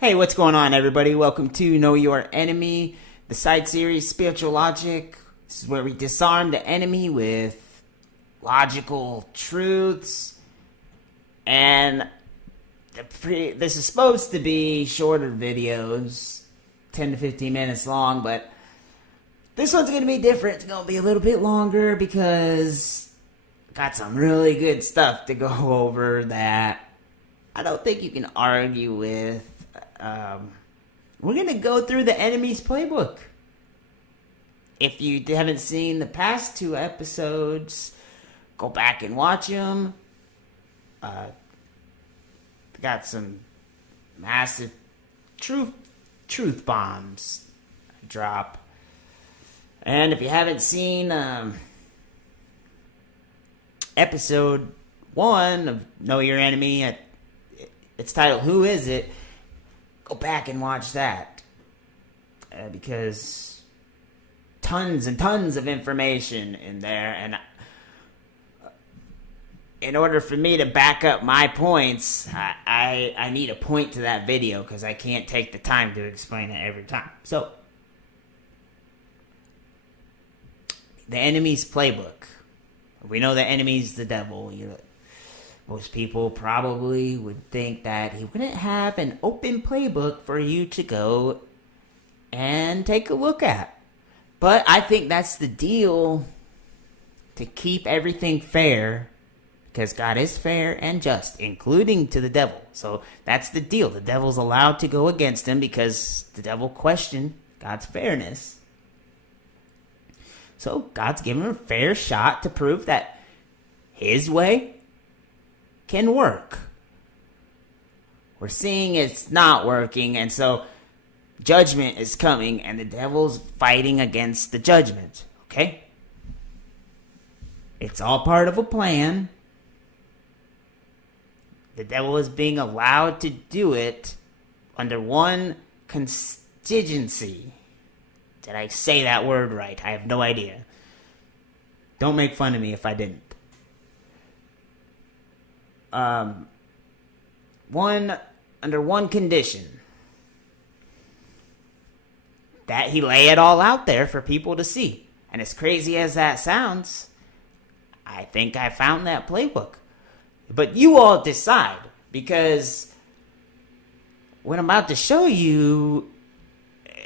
Hey, what's going on, everybody? Welcome to Know Your Enemy, the side series Spiritual Logic. This is where we disarm the enemy with logical truths. And this is supposed to be shorter videos, 10 to 15 minutes long, but this one's going to be different. It's going to be a little bit longer because I got some really good stuff to go over that I don't think you can argue with. We're going to go through the enemy's playbook. If you haven't seen the past two episodes, go back and watch them. Got some massive truth bombs drop. And if you haven't seen episode 1 of Know Your Enemy, it's titled Who Is It? Go back and watch that. Because tons and tons of information in there. And in order for me to back up my points, I need a point to that video because I can't take the time to explain it every time. So, the enemy's playbook. We know the enemy's the devil. Most people probably would think that he wouldn't have an open playbook for you to go and take a look at. But I think that's the deal to keep everything fair, because God is fair and just, including to the devil. So that's the deal. The devil's allowed to go against him because the devil questioned God's fairness. So God's given him a fair shot to prove that his way can work. We're seeing it's not working, and so judgment is coming, and the devil's fighting against the judgment. Okay? It's all part of a plan. The devil is being allowed to do it under one contingency. Did I say that word right? I have no idea. Don't make fun of me if I didn't. Under one condition. That he lay it all out there for people to see. And as crazy as that sounds, I think I found that playbook. But you all decide, because what I'm about to show you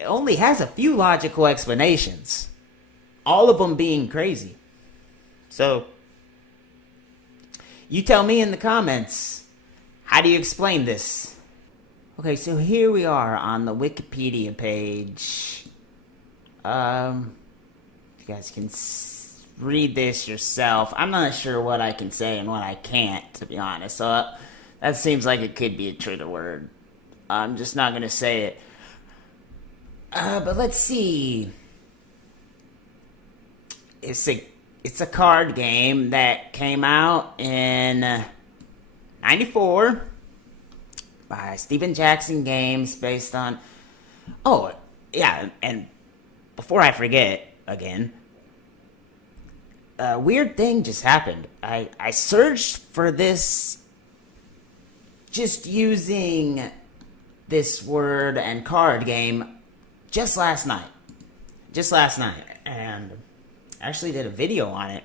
only has a few logical explanations, all of them being crazy. So, you tell me in the comments, how do you explain this? Okay, so here we are on the Wikipedia page. You guys can read this yourself. I'm not sure what I can say and what I can't, to be honest. So that seems like it could be a trigger word. I'm just not going to say it. But let's see. It's a card game that came out in 94 by Steven Jackson Games, based on... Oh, yeah, and before I forget again, a weird thing just happened. I searched for this just using this word and card game just last night. And I actually did a video on it.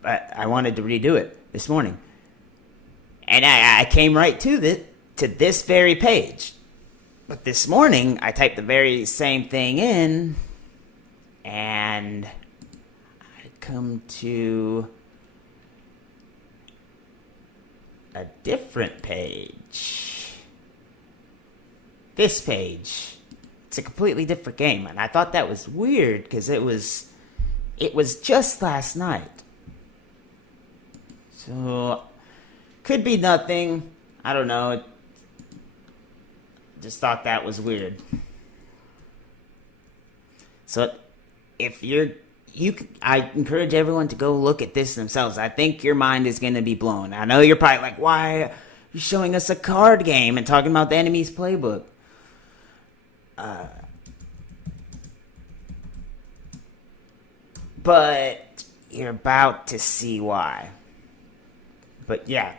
But I wanted to redo it this morning. And I came right to this very page. But this morning, I typed the very same thing in, and I come to a different page. This page. It's a completely different game, and I thought that was weird because it was just last night. So, could be nothing. I don't know. Just thought that was weird. So, if I encourage everyone to go look at this themselves. I think your mind is going to be blown. I know you're probably like, why are you showing us a card game and talking about the enemy's playbook? But you're about to see why. But yeah.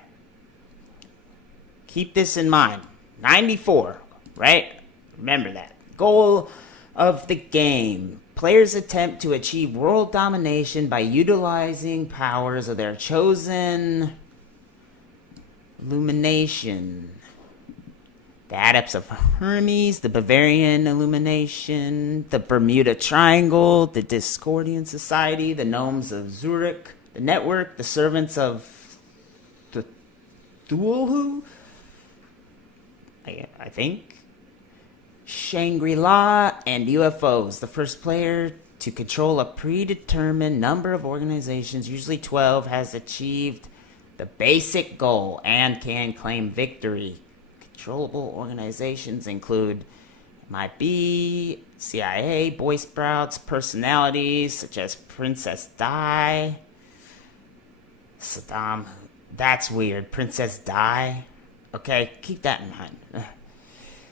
Keep this in mind. 94, right? Remember that. Goal of the game. Players attempt to achieve world domination by utilizing powers of their chosen illumination. The Adepts of Hermes, the Bavarian Illumination, the Bermuda Triangle, the Discordian Society, the Gnomes of Zurich, the Network, the Servants of the Thulhu, I think, Shangri-La, and UFOs. The first player to control a predetermined number of organizations, usually 12, has achieved the basic goal and can claim victory. Controllable organizations include MIB, CIA, Boy Scouts, personalities such as Princess Di, Saddam. That's weird. Princess Di. Okay, keep that in mind.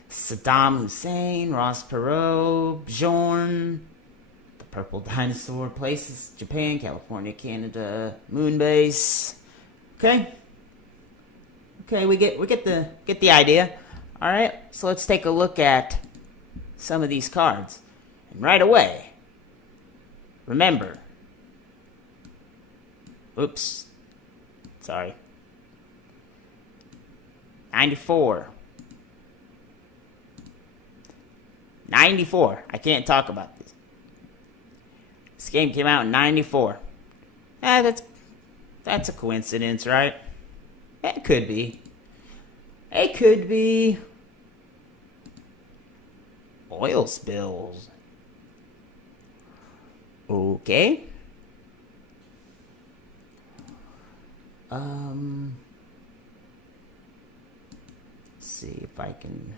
Saddam Hussein, Ross Perot, Bjorn, the Purple Dinosaur, places, Japan, California, Canada, Moonbase. Okay. Okay, we get the idea. All right, so let's take a look at some of these cards. And right away, remember. Oops. Sorry. 94. 94. I can't talk about this. This game came out in 94. That's a coincidence, right? It could be. It could be. Oil spills. Okay. Let's see if I can.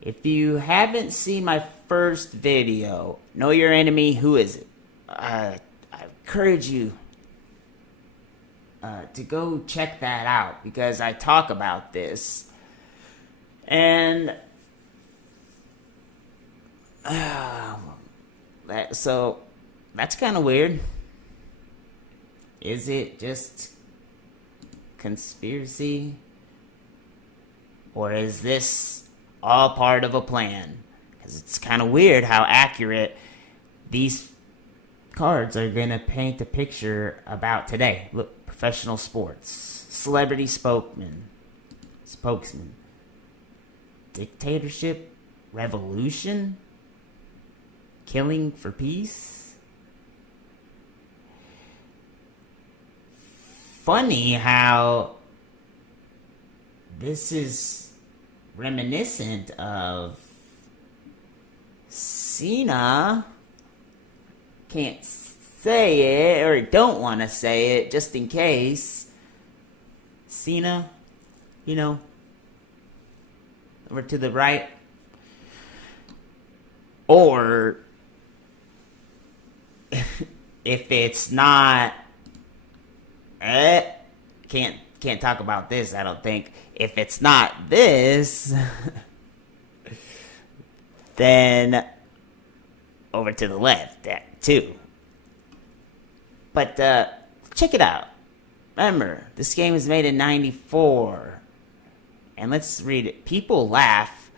If you haven't seen my first video, Know Your Enemy, Who Is It? I encourage you to go check that out because I talk about this. And so that's kind of weird. Is it just conspiracy? Or is this all part of a plan? Because it's kind of weird how accurate these cards are going to paint a picture about today. Look, professional sports, celebrity spokesman, dictatorship, revolution, killing for peace. Funny how this is reminiscent of Cena. Can't say it, or don't want to say it, just in case. Cena, over to the right. Or if it's not, can't talk about this, I don't think. If it's not this, then over to the left, that too. But check it out. Remember, this game was made in 94. And let's read it. People laugh,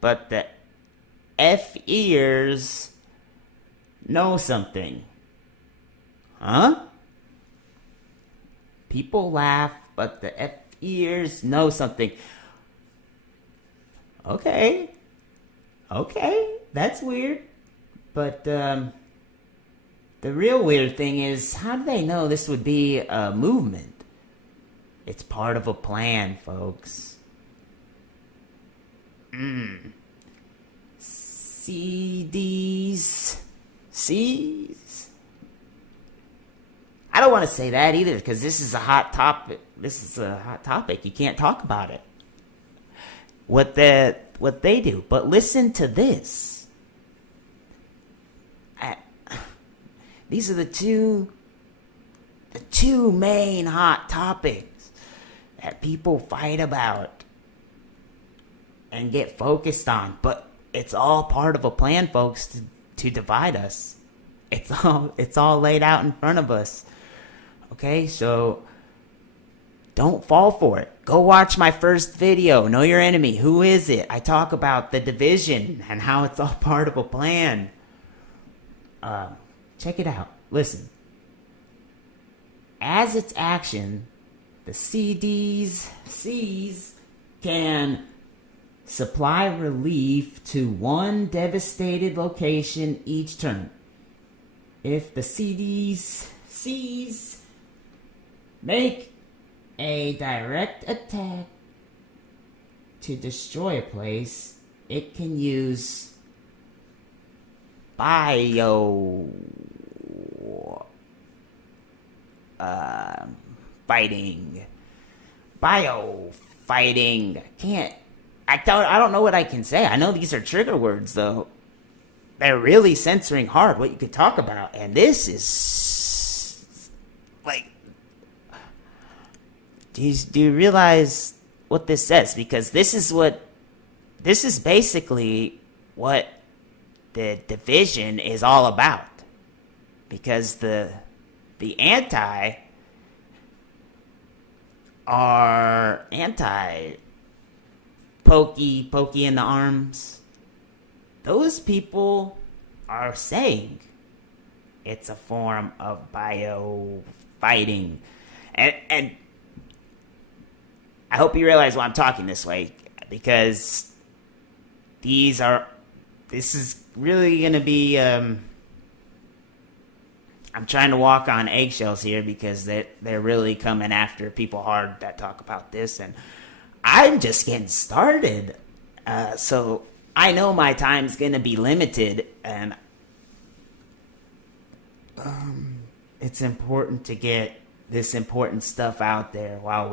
but the F-ears know something. Huh? People laugh, but the F-ears know something. Okay, that's weird. But the real weird thing is, how do they know this would be a movement? It's part of a plan, folks. CDs. C's. I don't want to say that either, because this is a hot topic. You can't talk about it. What they do. But listen to this. These are the two main hot topics that people fight about and get focused on. But it's all part of a plan, folks, to divide us. It's all laid out in front of us. Okay, so don't fall for it. Go watch my first video, Know Your Enemy. Who is it? I talk about the division and how it's all part of a plan. Check it out. Listen. As its action, the C's can supply relief to one devastated location each turn. If the C's make a direct attack to destroy a place, it can use bio fighting. I don't know what I can say. I know these are trigger words though. They're really censoring hard what you could talk about, and this is like, do you realize what this says? Because this is basically what the division is all about. Because the anti are anti pokey in the arms. Those people are saying it's a form of bio fighting. And I hope you realize why I'm talking this way, because this is really going to be, I'm trying to walk on eggshells here because they're really coming after people hard that talk about this, and I'm just getting started. So I know my time's going to be limited, and it's important to get this important stuff out there while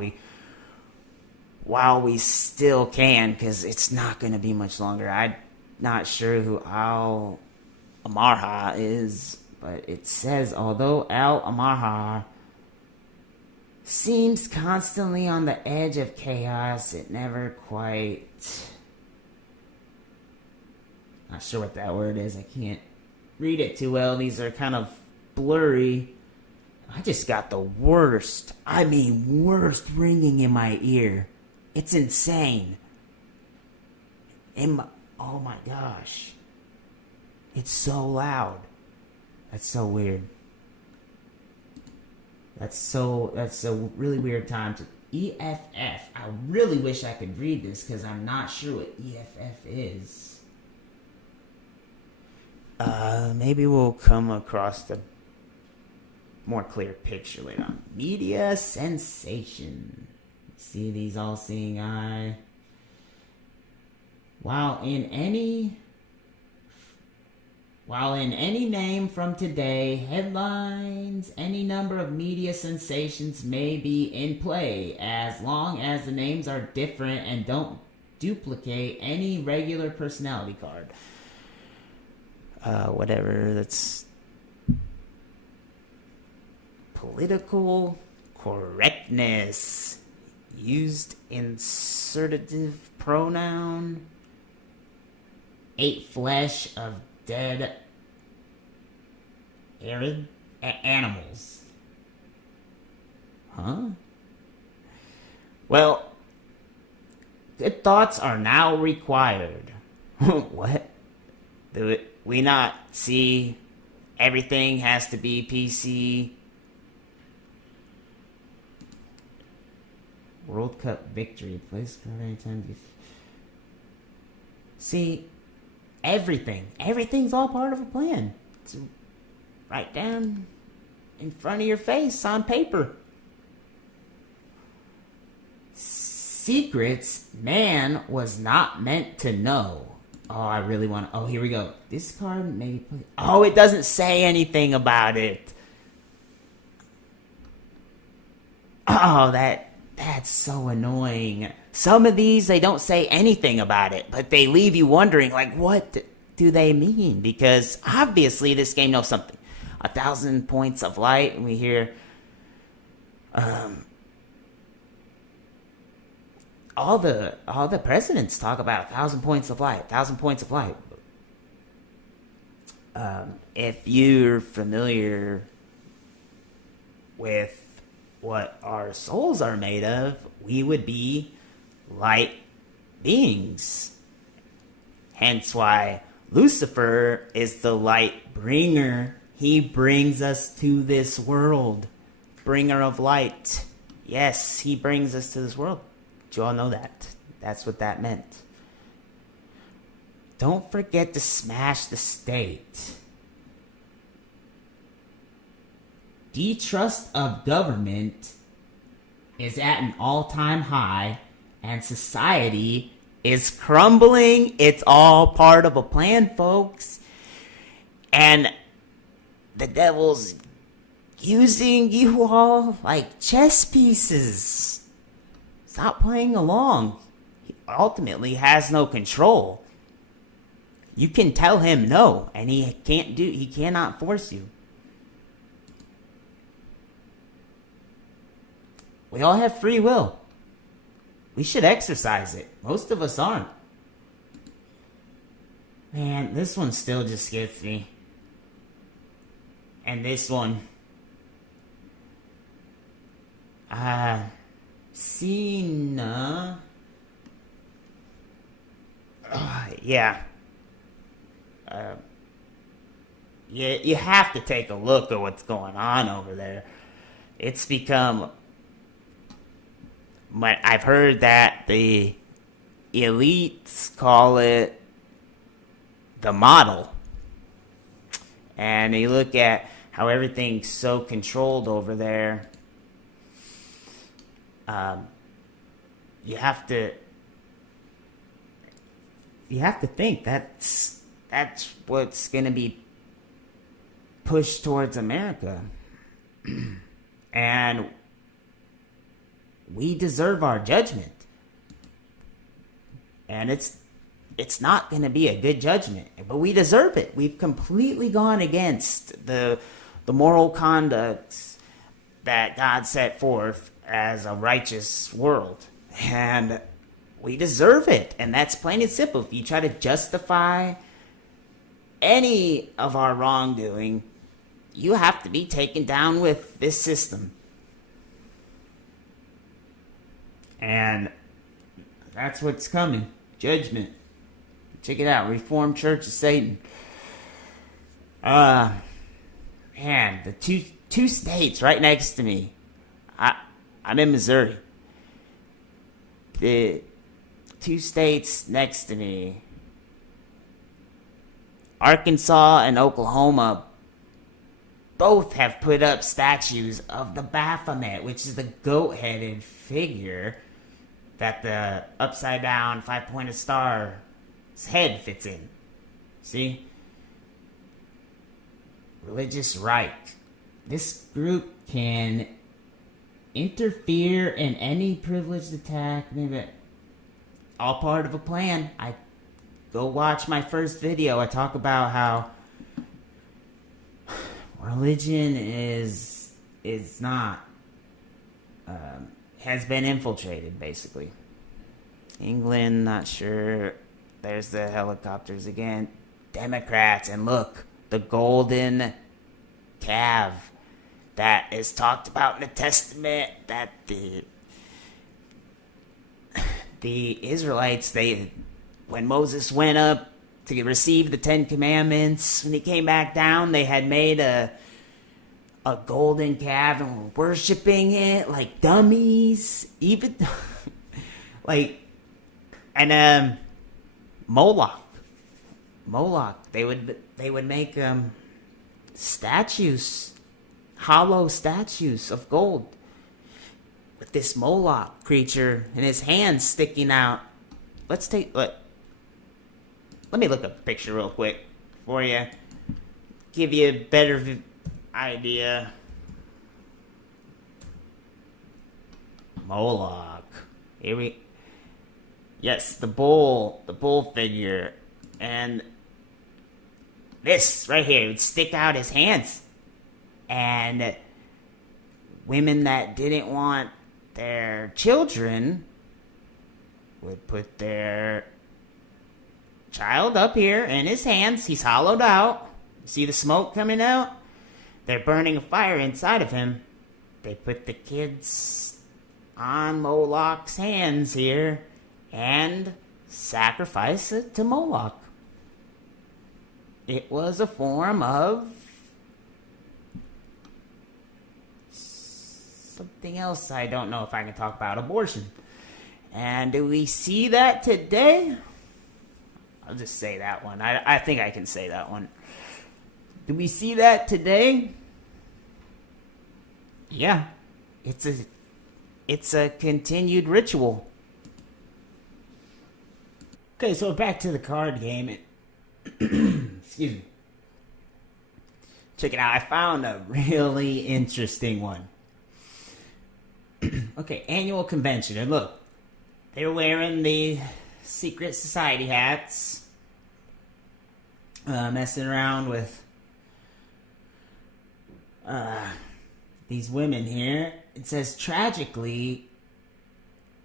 we still can, because it's not going to be much longer. I'm not sure who Al Amarha is, but it says, although Al Amarha seems constantly on the edge of chaos, it never quite... Not sure what that word is. I can't read it too well. These are kind of blurry. I just got the worst ringing in my ear. It's insane. Oh my gosh. It's so loud. That's so weird. That's a really weird time to... EFF. I really wish I could read this because I'm not sure what EFF is. Maybe we'll come across the more clear picture later on. Media sensation. See these all-seeing eye. While in any name from today, headlines, any number of media sensations may be in play, as long as the names are different and don't duplicate any regular personality card. Whatever, that's political correctness. Used insertive pronoun. Ate flesh of dead animals. Huh? Well, good thoughts are now required. What? Do we not see everything has to be PC? World Cup victory. Place card anytime. See, everything's all part of a plan. It's right down in front of your face on paper. Secrets man was not meant to know. Oh, I really want to... Oh, here we go. This card maybe... Oh, it doesn't say anything about it. Oh, that's so annoying. Some of these, they don't say anything about it, but they leave you wondering, like, what do they mean? Because obviously this game knows something. 1,000 points of light, and we hear... All the presidents talk about 1,000 points of light, 1,000 points of light. If you're familiar with what our souls are made of, we would be light beings. Hence why Lucifer is the light bringer. He brings us to this world. Bringer of light. Yes, he brings us to this world. Did you all know that? That's what that meant. Don't forget to smash the state. Distrust of government is at an all-time high, and society is crumbling. It's all part of a plan, folks. And the devil's using you all like chess pieces. Stop playing along. He ultimately has no control. You can tell him no, and he cannot force you. We all have free will. We should exercise it. Most of us aren't. Man, this one still just gets me. And this one. Cena. Yeah. You have to take a look at what's going on over there. It's become... But I've heard that the elites call it the model. And you look at how everything's so controlled over there. You have to think that's what's going to be pushed towards America. And we deserve our judgment. And it's not going to be a good judgment, but we deserve it. We've completely gone against the moral conduct that God set forth as a righteous world. And we deserve it. And that's plain and simple. If you try to justify any of our wrongdoing, you have to be taken down with this system. And that's what's coming. Judgment. Check it out. Reformed Church of Satan. Man, the two states right next to me. I'm in Missouri. The two states next to me, Arkansas and Oklahoma, both have put up statues of the Baphomet, which is the goat-headed figure that the upside-down five-pointed star's head fits in. See? Religious right. This group can interfere in any privileged attack. Maybe all part of a plan. I go watch my first video. I talk about how religion is not has been infiltrated, basically. England, not sure. There's the helicopters again. Democrats, and look, the golden calf that is talked about in the Testament, that the Israelites, when Moses went up to receive the Ten Commandments, when he came back down, they had made a golden calf and were worshiping it like dummies. Even and Moloch, they would make statues, hollow statues of gold with this Moloch creature and his hands sticking out. Let me look up a picture real quick for you, give you a better idea. Moloch. Yes, the bull figure, and this right here would stick out his hands, and women that didn't want their children would put their child up here in his hands. He's hollowed out. See the smoke coming out? They're burning a fire inside of him. they put the kids on Moloch's hands here and sacrifice it to Moloch. It was a form of something else I don't know if I can talk about, abortion. And do we see that today? I'll just say that one. I think I can say that one. Do we see that today? Yeah. It's a continued ritual. Okay, so back to the card game. Excuse me. Check it out. I found a really interesting one. Okay, annual convention. And look, they're wearing the secret society hats. Messing around with these women here. It says, tragically,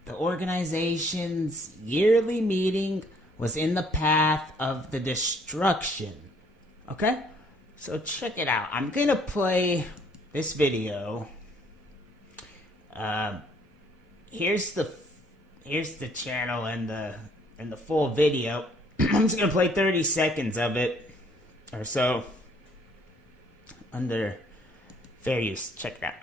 the organization's yearly meeting was in the path of the destruction. Okay? So check it out. I'm going to play this video. Here's the channel and the full video. I'm just going to play 30 seconds of it or so under fair use. Check it out.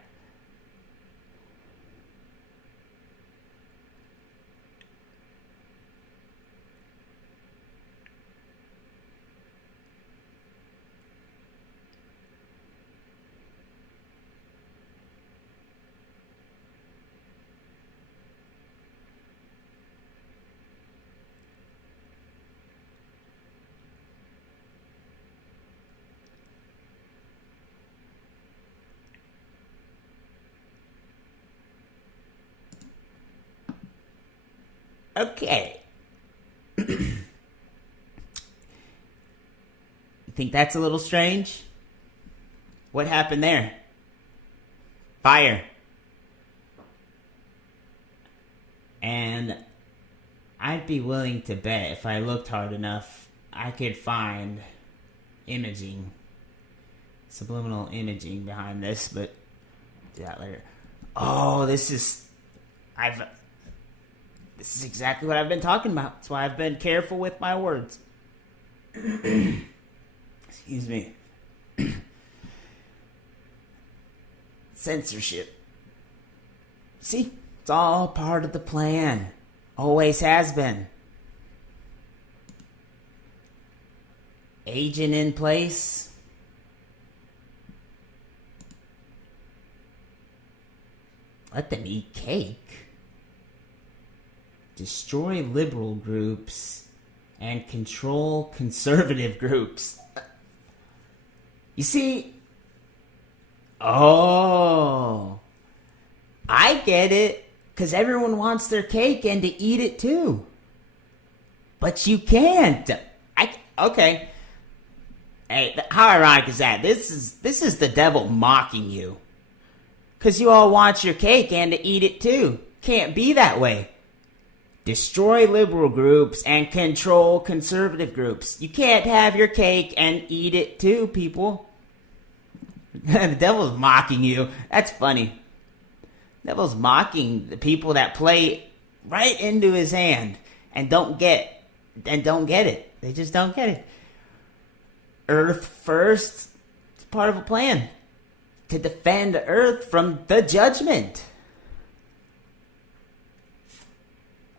Okay. You think that's a little strange? What happened there? Fire. And I'd be willing to bet if I looked hard enough, I could find imaging, subliminal imaging behind this, but I'll do that later. Oh, this is exactly what I've been talking about. That's why I've been careful with my words. Excuse me. Censorship. See? It's all part of the plan. Always has been. Agent in place. Let them eat cake. Destroy liberal groups and control conservative groups. You see? Oh, I get it. Because everyone wants their cake and to eat it too. But you can't. Okay. Hey, how ironic is that? This is the devil mocking you. Because you all want your cake and to eat it too. Can't be that way. Destroy liberal groups and control conservative groups. You can't have your cake and eat it too, people. The devil's mocking you. That's funny. The devil's mocking the people that play right into his hand and don't get it. They just don't get it. Earth first. It's part of a plan to defend Earth from the judgment.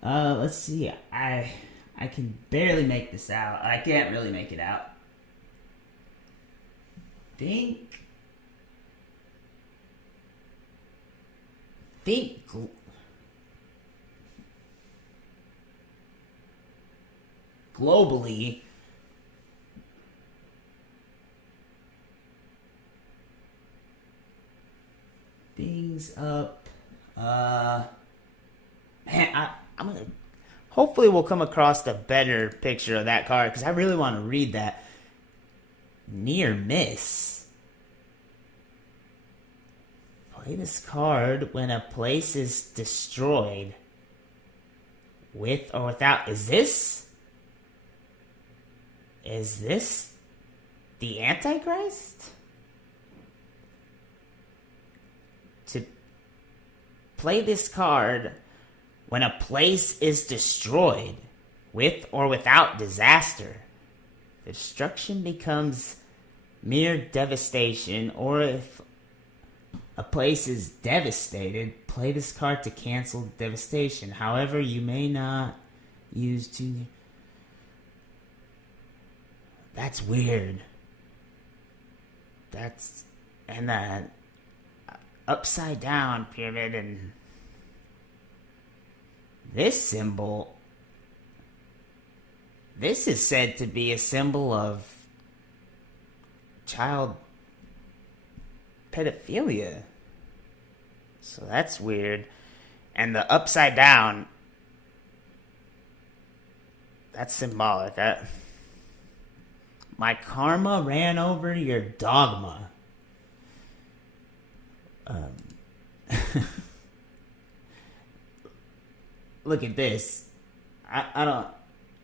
Let's see. I can barely make this out. I can't really make it out. Think globally. Things up. Man, I'm gonna. Hopefully, we'll come across a better picture of that card because I really want to read that. Near miss. Play this card when a place is destroyed. With or without. Is this the Antichrist? To play this card when a place is destroyed, with or without disaster. The destruction becomes mere devastation, or if a place is devastated, play this card to cancel devastation. However, you may not use to... That's weird. And that upside down pyramid, and this symbol, this is said to be a symbol of child pedophilia. So that's weird. And the upside down, that's symbolic. My karma ran over your dogma. Look at this. I'm not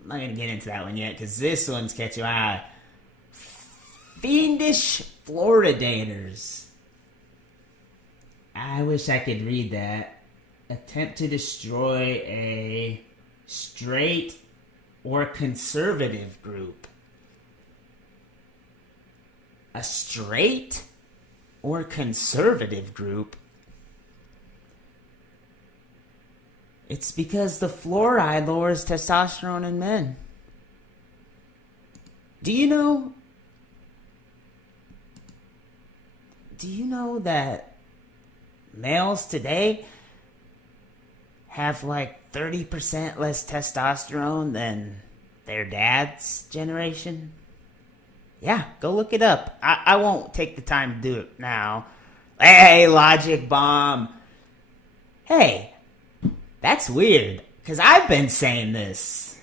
going to get into that one yet, because this one's catching my eye. Fiendish Floridators. I wish I could read that. Attempt to destroy a straight or conservative group. A straight or conservative group? It's because the fluoride lowers testosterone in men. Do you know that males today have like 30% less testosterone than their dad's generation? Yeah, go look it up. I won't take the time to do it now. Hey, Logic Bomb. Hey, that's weird, because I've been saying this.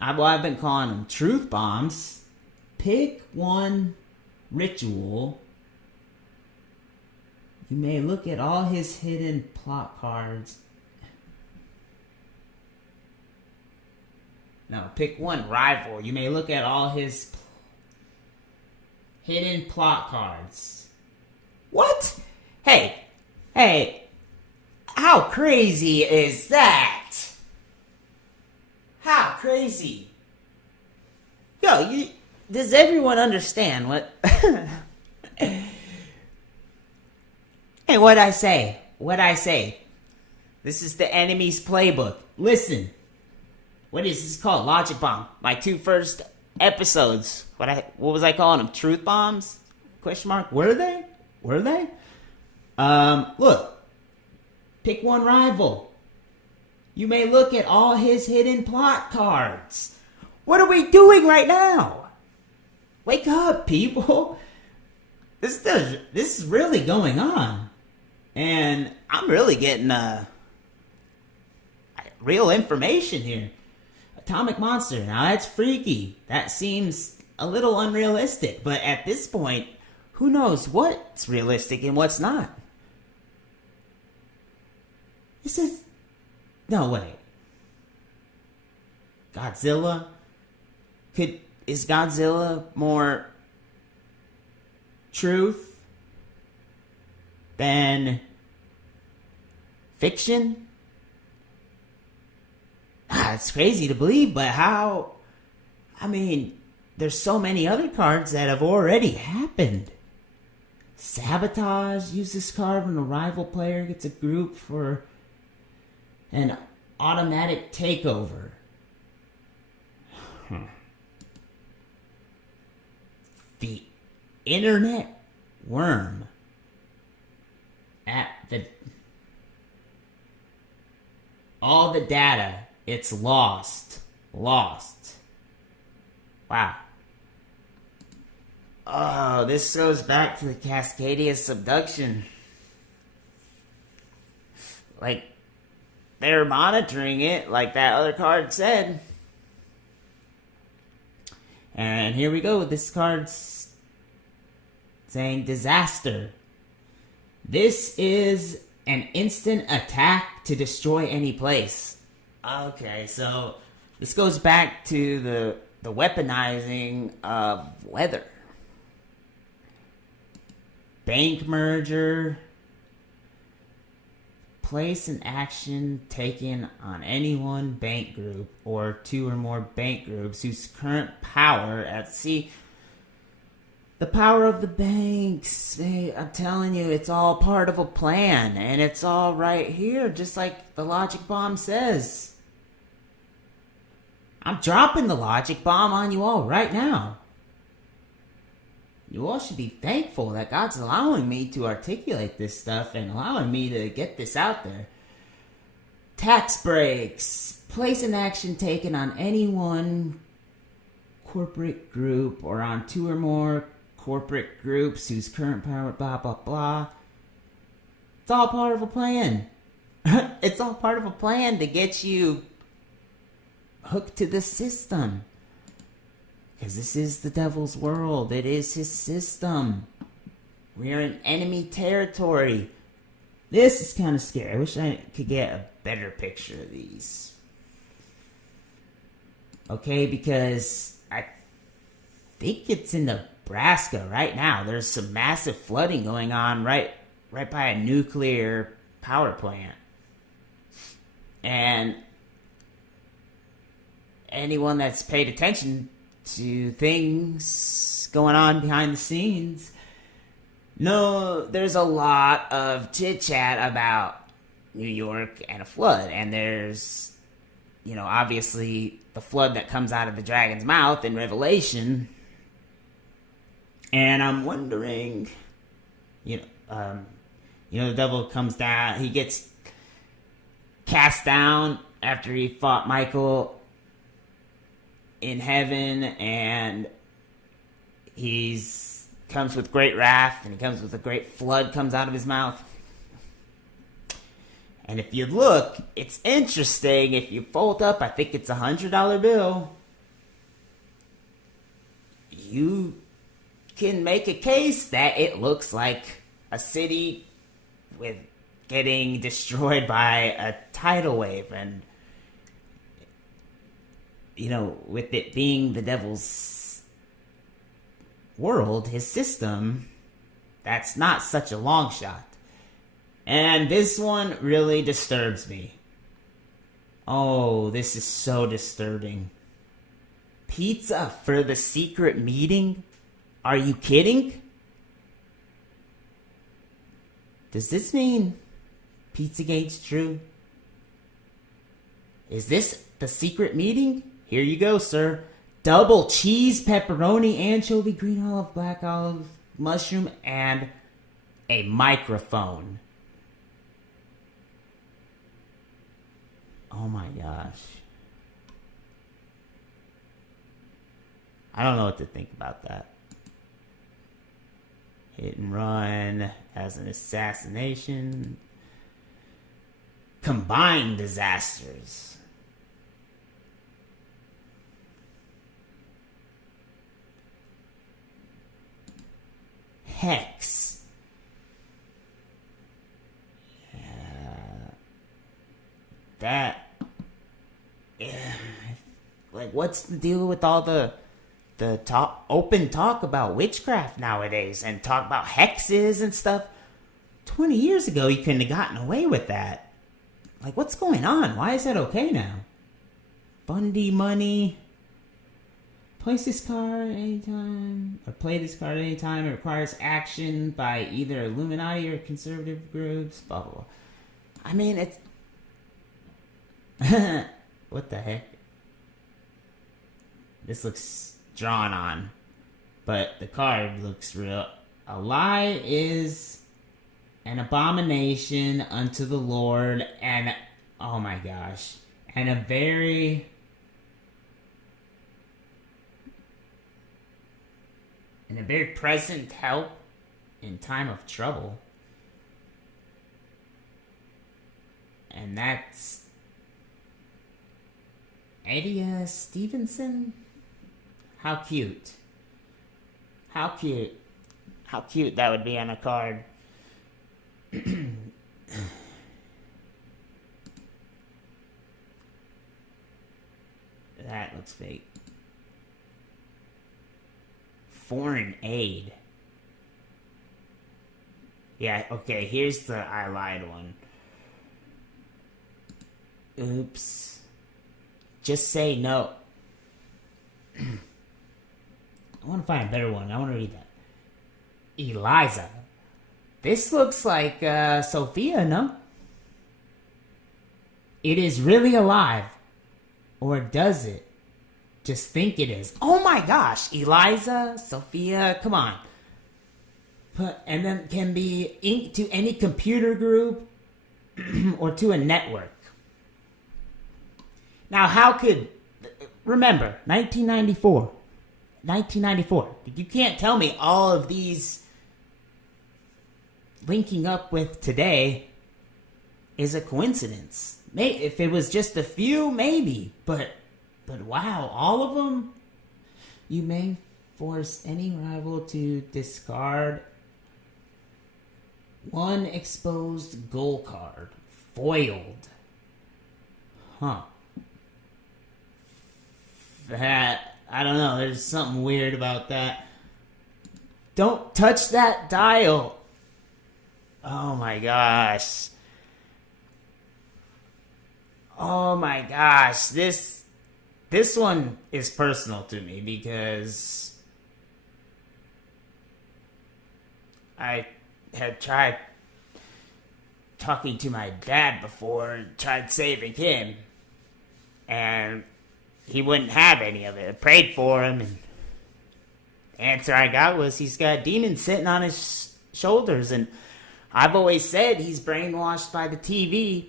I've been calling them truth bombs. Pick one ritual. You may look at all his hidden plot cards. No, pick one rival. You may look at all his hidden plot cards. What? Hey, how crazy is that? How crazy? Yo, does everyone understand what... Hey, what'd I say? This is the enemy's playbook. Listen. What is this called? Logic Bomb. My 2 first episodes. What was I calling them? Truth bombs? Question mark. Were they? Look. Pick one rival. You may look at all his hidden plot cards. What are we doing right now? Wake up, people. This is really going on. And I'm really getting real information here. Atomic Monster. Now that's freaky. That seems a little unrealistic. But at this point, who knows what's realistic and what's not? This is... No way. Godzilla? Is Godzilla more truth than fiction? It's crazy to believe, but how? I mean, there's so many other cards that have already happened. Sabotage. Use this card when a rival player gets a group for an automatic takeover. The internet worm all the data, it's lost. Wow. Oh, this goes back to the Cascadia subduction. Like, they're monitoring it, like that other card said. And here we go. This card's saying disaster. This is an instant attack to destroy any place. Okay, so this goes back to the weaponizing of weather. bank merger. Place an action taken on any one bank group or two or more bank groups whose current power at sea. The power of the banks. Hey, I'm telling you, it's all part of a plan, and it's all right here, just like the logic bomb says. I'm dropping the logic bomb on you all right now. You all should be thankful that God's allowing me to articulate this stuff and allowing me to get this out there. Tax breaks. Place an action taken on any one corporate group or on two or more corporate groups whose current power, blah, blah, blah. It's all part of a plan. It's all part of a plan to get you hooked to the system. Because this is the devil's world. It is his system. We're in enemy territory. This is kind of scary. I wish I could get a better picture of these. Okay, because I think it's in Nebraska right now. There's some massive flooding going on right by a nuclear power plant. And anyone that's paid attention to things going on behind the scenes, no, there's a lot of chit chat about New York and a flood, and there's, obviously the flood that comes out of the dragon's mouth in Revelation, and I'm wondering, the devil comes down, he gets cast down after he fought Michael in heaven, and he's comes with great wrath, and he comes with a great flood comes out of his mouth. And if you look, it's interesting. If you fold up, I think it's $100 bill. You can make a case that it looks like a city with getting destroyed by a tidal wave, and with it being the devil's world, his system, that's not such a long shot. And this one really disturbs me. Oh, this is so disturbing. Pizza for the secret meeting? Are you kidding? Does this mean Pizzagate's true? Is this the secret meeting? Here you go, sir. Double cheese, pepperoni, anchovy, green olive, black olive, mushroom, and a microphone. Oh my gosh. I don't know what to think about that. Hit and run as an assassination. Combined disasters. Hex. What's the deal with all the open talk about witchcraft nowadays, and talk about hexes and stuff? 20 years ago, you couldn't have gotten away with that. What's going on? Why is that okay now? Bundy money. Place this card anytime, or play this card anytime. It requires action by either Illuminati or conservative groups, blah, blah, blah. I mean, it's... What the heck? This looks drawn on, but the card looks real. A lie is an abomination unto the Lord, and, oh my gosh, and a very... and a very present help in time of trouble. And that's Eddie Stevenson? How cute. How cute. How cute that would be on a card. That looks fake. Foreign aid. Yeah, okay, here's the I lied one. Oops. Just say no. I want to find a better one. I want to read that. Eliza. This looks like Sophia, no? It is really alive. Or does it? Just think it is. Oh my gosh. Eliza, Sophia, come on. And then can be inked to any computer group or to a network. Now, how could... Remember, 1994. 1994. You can't tell me all of these linking up with today is a coincidence. If it was just a few, maybe. But wow, all of them? You may force any rival to discard one exposed goal card. Foiled. Huh. That, I don't know, there's something weird about that. Don't touch that dial. Oh my gosh. Oh my gosh. This one is personal to me because I had tried talking to my dad before and tried saving him. And he wouldn't have any of it. I prayed for him, and the answer I got was he's got demons sitting on his shoulders, and I've always said he's brainwashed by the TV.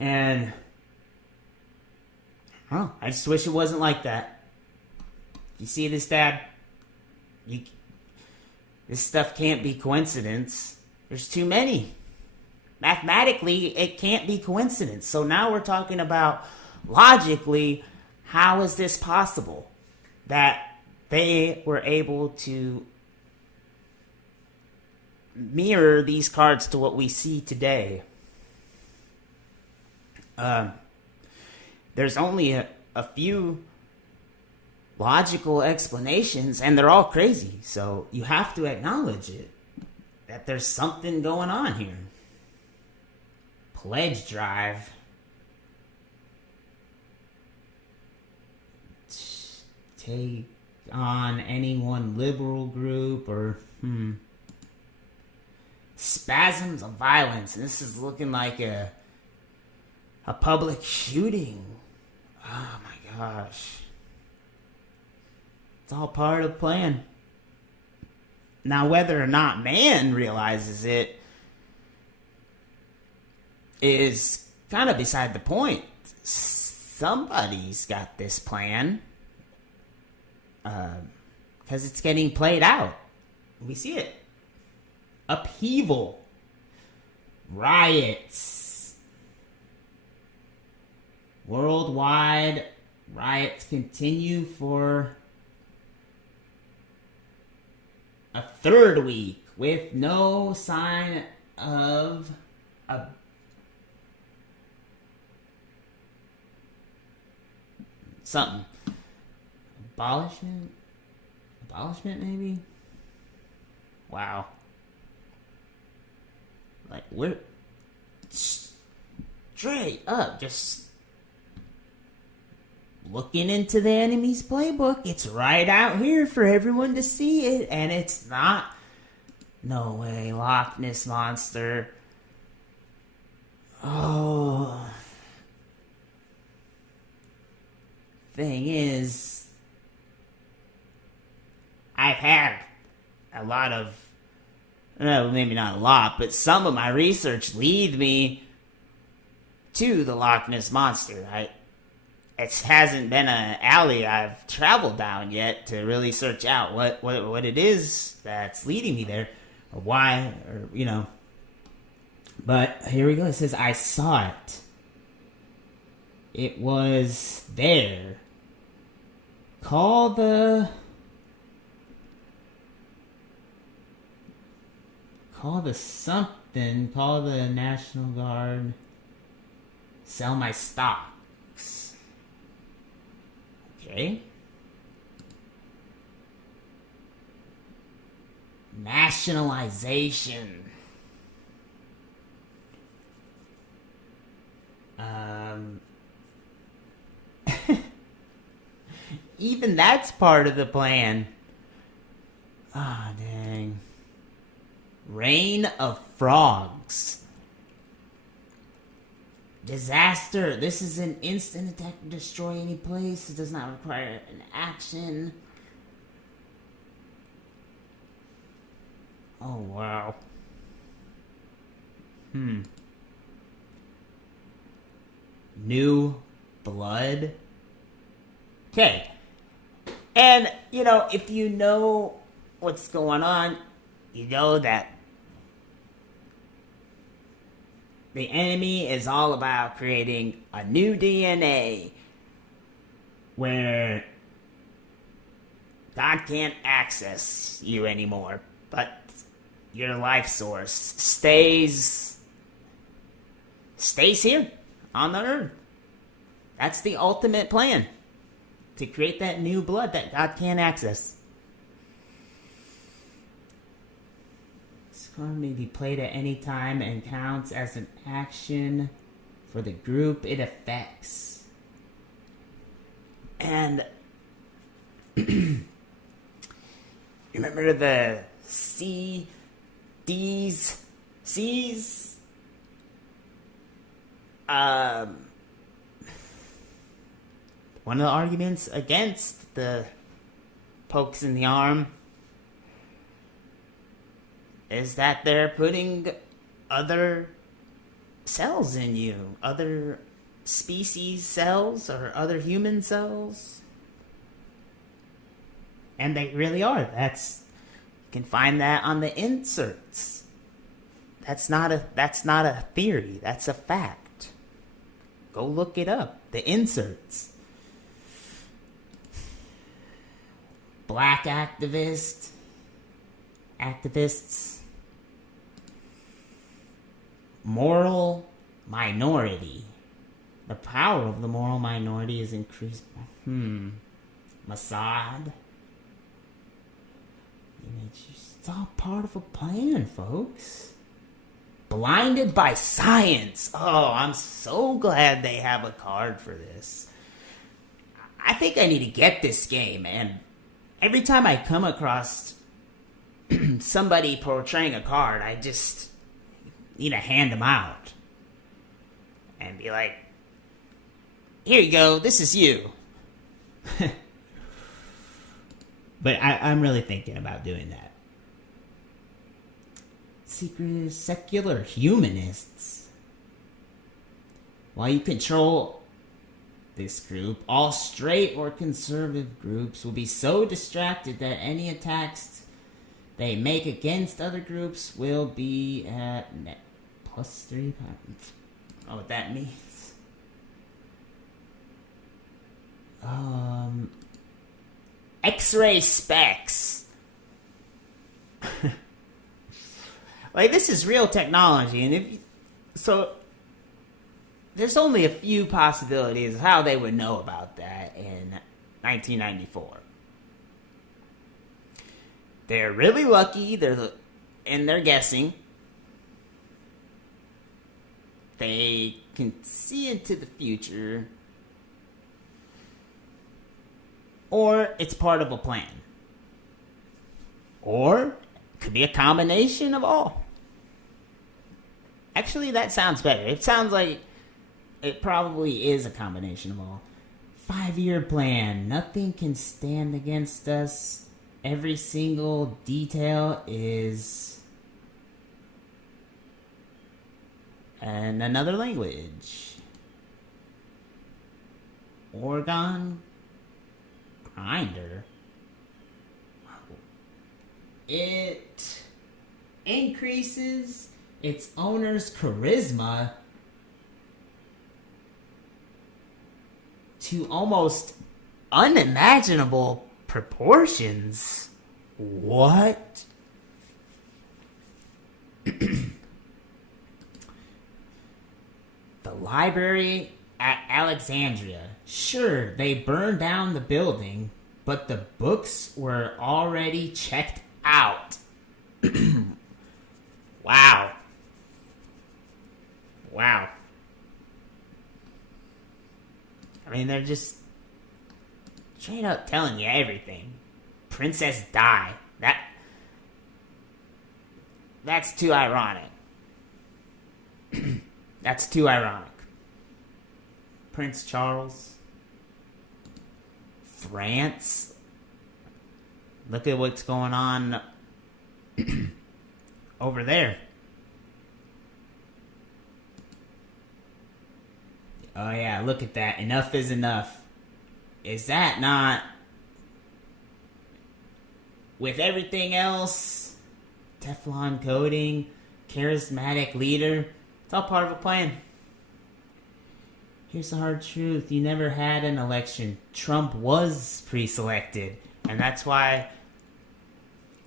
And I just wish it wasn't like that. You see this, Dad? This stuff can't be coincidence. There's too many. Mathematically, it can't be coincidence. So now we're talking about logically, how is this possible that they were able to mirror these cards to what we see today? There's only a few logical explanations, and they're all crazy. So you have to acknowledge it, that there's something going on here. Pledge drive. Take on any one liberal group or spasms of violence. And this is looking like a public shooting. Oh my gosh. It's all part of the plan. Now, whether or not man realizes it is kind of beside the point. Somebody's got this plan. Because it's getting played out. We see it. Upheaval. Riots. Worldwide riots continue for a third week with no sign of a something. Abolishment maybe? Wow. Like, we're straight up just looking into the enemy's playbook. It's right out here for everyone to see it, and it's not. No way, Loch Ness Monster. Oh. Thing is, I've had a lot of, maybe not a lot, but some of my research lead me to the Loch Ness Monster. It hasn't been an alley I've traveled down yet to really search out what it is that's leading me there, or why, or But here we go. It says, I saw it. It was there. Call the something. Call the National Guard. Sell my stocks. Okay. nationalization. Even that's part of the plan. Ah, oh, dang. Reign of frogs. Disaster. This is an instant attack to destroy any place. It does not require an action. Oh, wow. New blood. Okay. And, you know, if you know what's going on, you know that the enemy is all about creating a new DNA where God can't access you anymore, but your life source stays here on the earth. That's the ultimate plan. To create that new blood that God can't access. This card may be played at any time and counts as an action for the group it affects. And remember the C's? One of the arguments against the pokes in the arm is that they're putting other cells in you, other species cells or other human cells. And they really are. You can find that on the inserts. That's not a theory, that's a fact. Go look it up. The inserts. Black activists, moral minority. The power of the moral minority is increased. Mossad. It's all part of a plan, folks. Blinded by science. Oh, I'm so glad they have a card for this. I think I need to get this game, man. Every time I come across somebody portraying a card, I just need to hand them out. And be like, here you go, this is you. But I'm really thinking about doing that. Secret secular humanists. While you control this group, all straight or conservative groups will be so distracted that any attacks they make against other groups will be at net +3. I don't know what that means. X-ray specs. Like, this is real technology, and there's only a few possibilities of how they would know about that in 1994. They're really lucky, and they're guessing. They can see into the future. Or it's part of a plan. Or it could be a combination of all. Actually, that sounds better. It sounds like it probably is a combination of all. 5-year plan. Nothing can stand against us. Every single detail is in another language. Organ grinder. It increases its owner's charisma to almost unimaginable proportions. What? The library at Alexandria. Sure, they burned down the building, but the books were already checked out. Wow. I mean, they're just straight up telling you everything. Princess Di. That's too ironic. That's too ironic. Prince Charles. France. Look at what's going on over there. Oh yeah, look at that. Enough is enough. Is that not... With everything else, Teflon coating, charismatic leader, it's all part of a plan. Here's the hard truth. You never had an election. Trump was pre-selected. And that's why,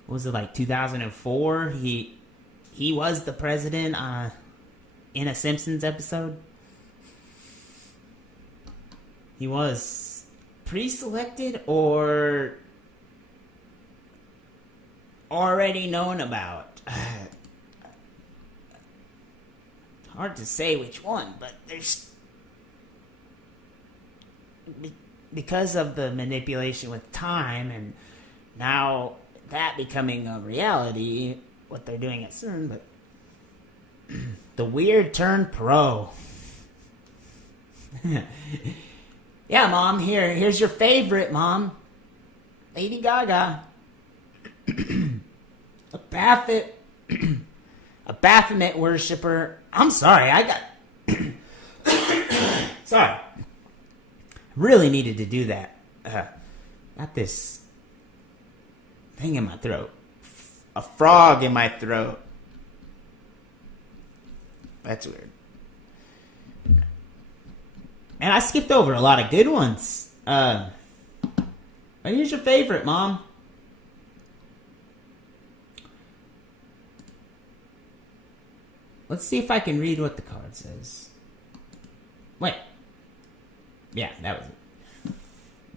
what was it, like 2004? He was the president in a Simpsons episode. He was pre-selected or already known about. Hard to say which one, but there's... Because of the manipulation with time, and now that becoming a reality, what they're doing at CERN, but the weird turned pro. Yeah, Mom, here's your favorite, Mom. Lady Gaga. A Baphomet worshiper. I'm sorry, I got... Sorry. Really needed to do that. Got this thing in my throat. A frog in my throat. That's weird. And I skipped over a lot of good ones. But here's your favorite, Mom. Let's see if I can read what the card says. Wait. Yeah, that was it.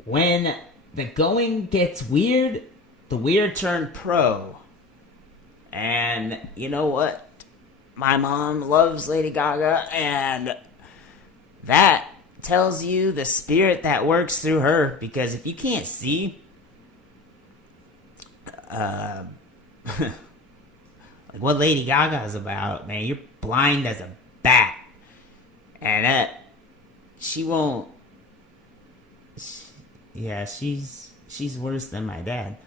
When the going gets weird, the weird turn pro. And you know what? My mom loves Lady Gaga, and that tells you the spirit that works through her. Because if you can't see, like what Lady Gaga is about, man, you're blind as a bat. And she won't... Yeah, she's worse than my dad.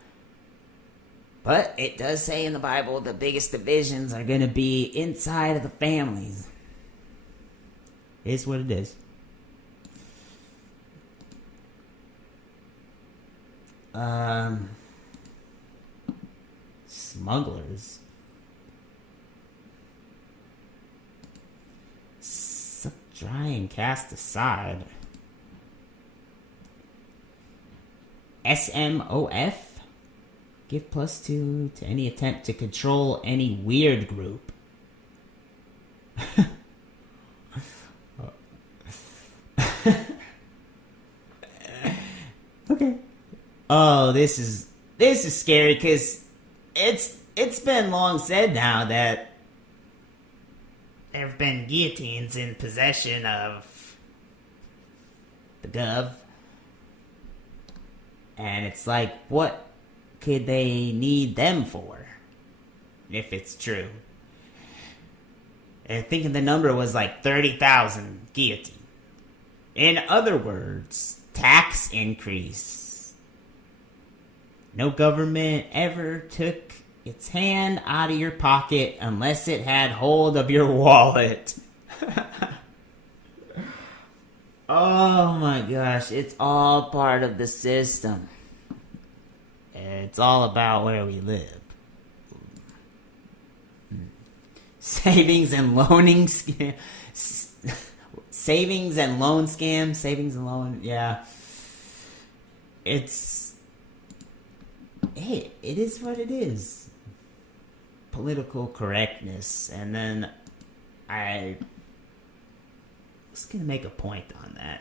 But it does say in the Bible the biggest divisions are going to be inside of the families. It is what it is. Smugglers. Suck dry and cast aside. SMOF. Give +2 to any attempt to control any weird group. Okay. Oh, this is scary because it's been long said now that there have been guillotines in possession of the Gov. And it's like, what could they need them for? If it's true. And thinking the number was like 30,000 guillotine. In other words, tax increase. No government ever took its hand out of your pocket unless it had hold of your wallet. Oh my gosh, it's all part of the system. It's all about where we live. Savings and loaning scam. Savings and loan scam. Savings and loan, yeah. Hey, it is what it is. Political correctness. And then I was going to make a point on that.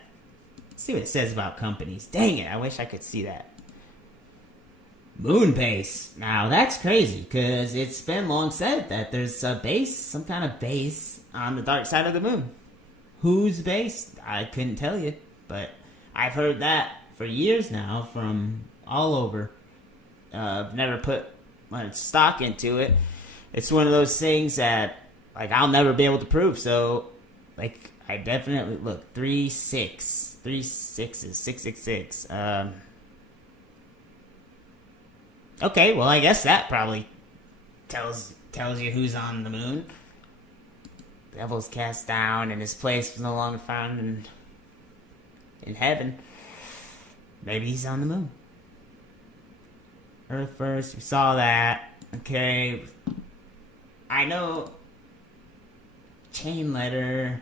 Let's see what it says about companies. Dang it, I wish I could see that. Moon base. Now that's crazy because it's been long said that there's a base, some kind of base on the dark side of the moon. Whose base? I couldn't tell you, but I've heard that for years now from all over. I've never put much stock into it. It's one of those things that like I'll never be able to prove. So like I definitely look 3 6 3 6s 666. Okay, well I guess that probably tells you who's on the moon. Devil's cast down, and his place was no longer found in heaven. Maybe he's on the moon. Earth first, we saw that. Okay. I know. Chain letter.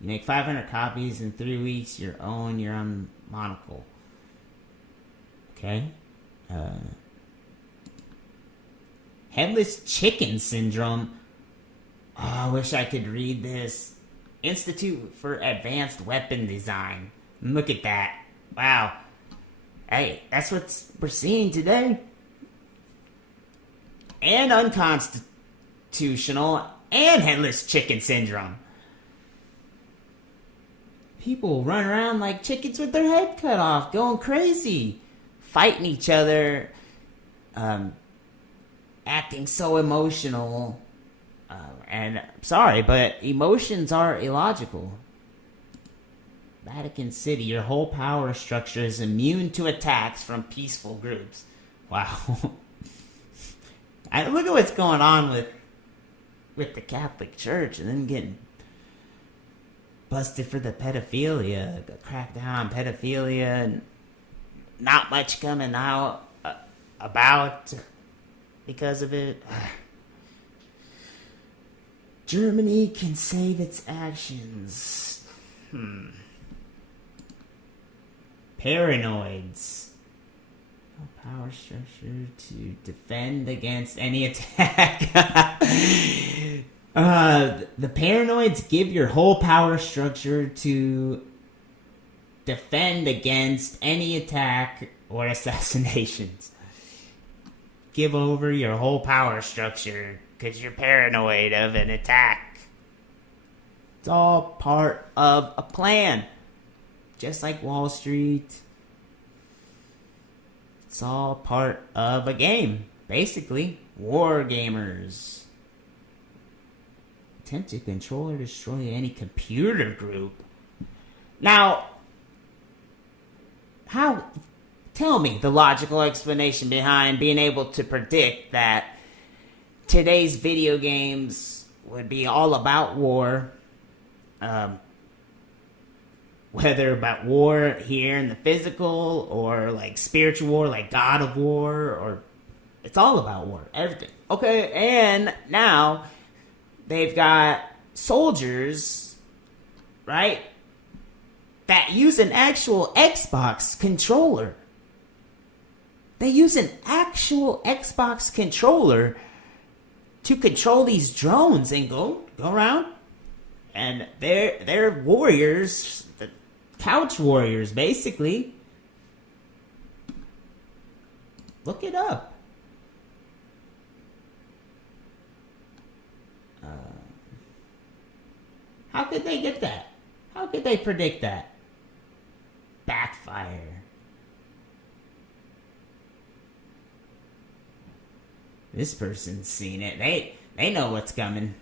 You make 500 copies in 3 weeks. You're on Monocle. Okay. Headless chicken syndrome. Oh, I wish I could read this. Institute for Advanced Weapon Design. Look at that. Wow. Hey, that's what we're seeing today. And unconstitutional and headless chicken syndrome. People run around like chickens with their head cut off, going crazy, fighting each other, acting so emotional. And sorry, but emotions are illogical. Vatican City, your whole power structure is immune to attacks from peaceful groups. Wow. Look at what's going on with the Catholic Church and then getting busted for the pedophilia, the crackdown on pedophilia, and not much coming out about because of it. Germany can save its actions. Paranoids. No power structure to defend against any attack. The paranoids give your whole power structure to defend against any attack or assassinations. Give over your whole power structure because you're paranoid of an attack. It's all part of a plan. Just like Wall Street. It's all part of a game. Basically, war gamers. Attempt to control or destroy any computer group. Now, tell me the logical explanation behind being able to predict that today's video games would be all about war. Whether about war here in the physical or like spiritual war, like God of War, or it's all about war. Everything. Okay, and now they've got soldiers, right, that use an actual Xbox controller. They use an actual Xbox controller to control these drones and go around. And they're warriors, the couch warriors, basically. Look it up. How could they get that? How could they predict that? Backfire. This person's seen it. They know what's coming.